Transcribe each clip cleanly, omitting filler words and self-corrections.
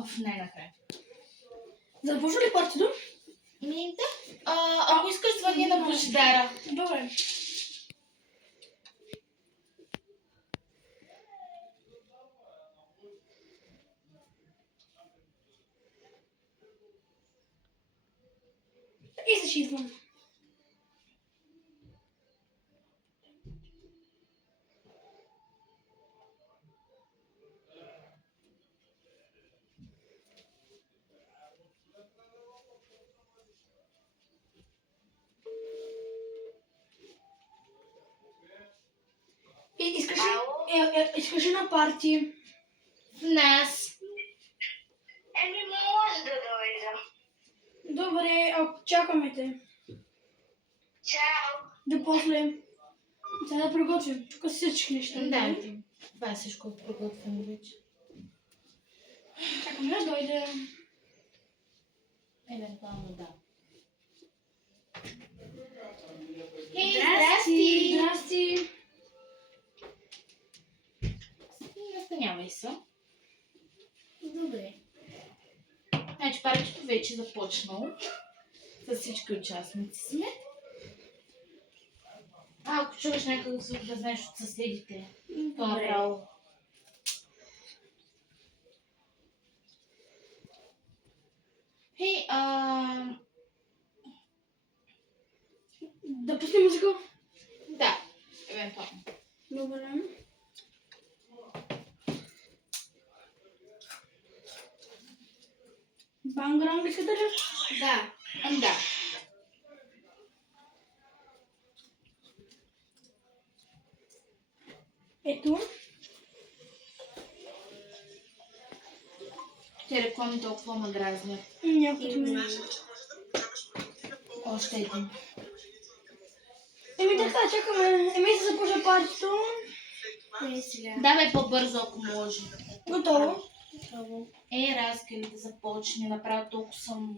Оф, най-накрая. Започва ли партито? Да. Ако искаш звъни на Божидара. Добре. И се идвам. Искаш ли на парти? Днес. Може да дойда. Добре, чакаме те. Чао. До после. Трябва да приготвим. Тук си всички неща. Да, това е всичко приготвено вече. Чакаме да дойде. Евентуално да. Здрасти! Здрасти! Настанявай се. Добре. Значи парчето вече е започнало. С всички участници сме. Ако чуваш някакъв звук, да знаеш от съседите. Това е право. Хей, Да пуснем музика? да, евентуално. Добре. Бангранг искате ли? Да, да. Ето. Те реклами толкова ме дразнят. Някой ме. Още един. Така, чакаме. Се започва партито. Давай по-бързо, ако може. Готово. Разкали да започне, направо толкова съм...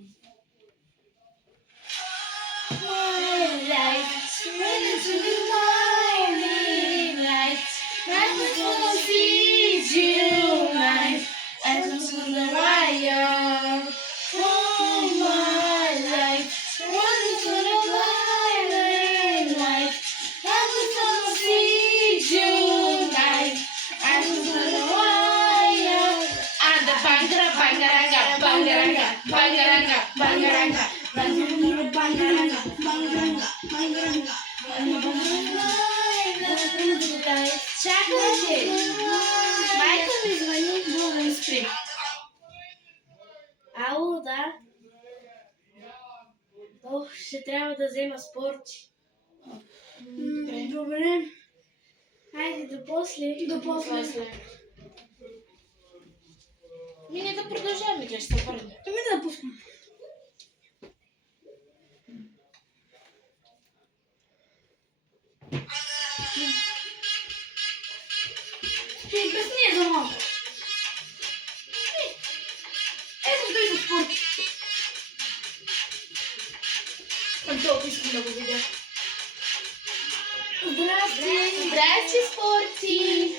Чакайте! Майка ми звъни, много спри. Ало, да. Ох, ще трябва да взема спорти. Добре. Хайде, до после. До после. Ние да продължаваме, че ще се върнем. Да пускам. Песни за малко. Ето стои за спорт. Толкова искам да го видя. Здрасти! Здрасти, спорти!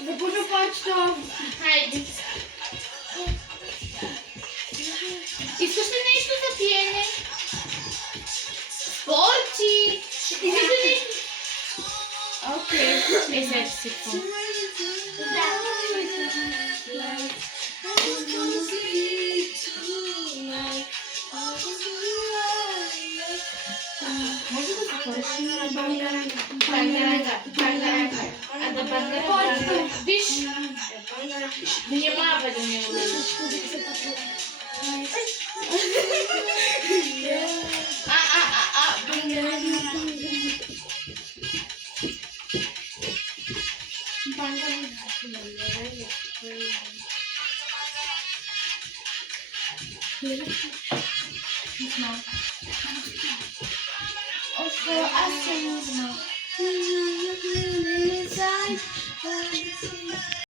Започва партито. Хайде. Искаш ли нещо за пиене? Спорти! Искаш ли нещо? Окей. Сега ще си какво. Може да започнем? Бангаранга. А да бангаранга. Виж, внимавай да не улезеш. Аз се не знам.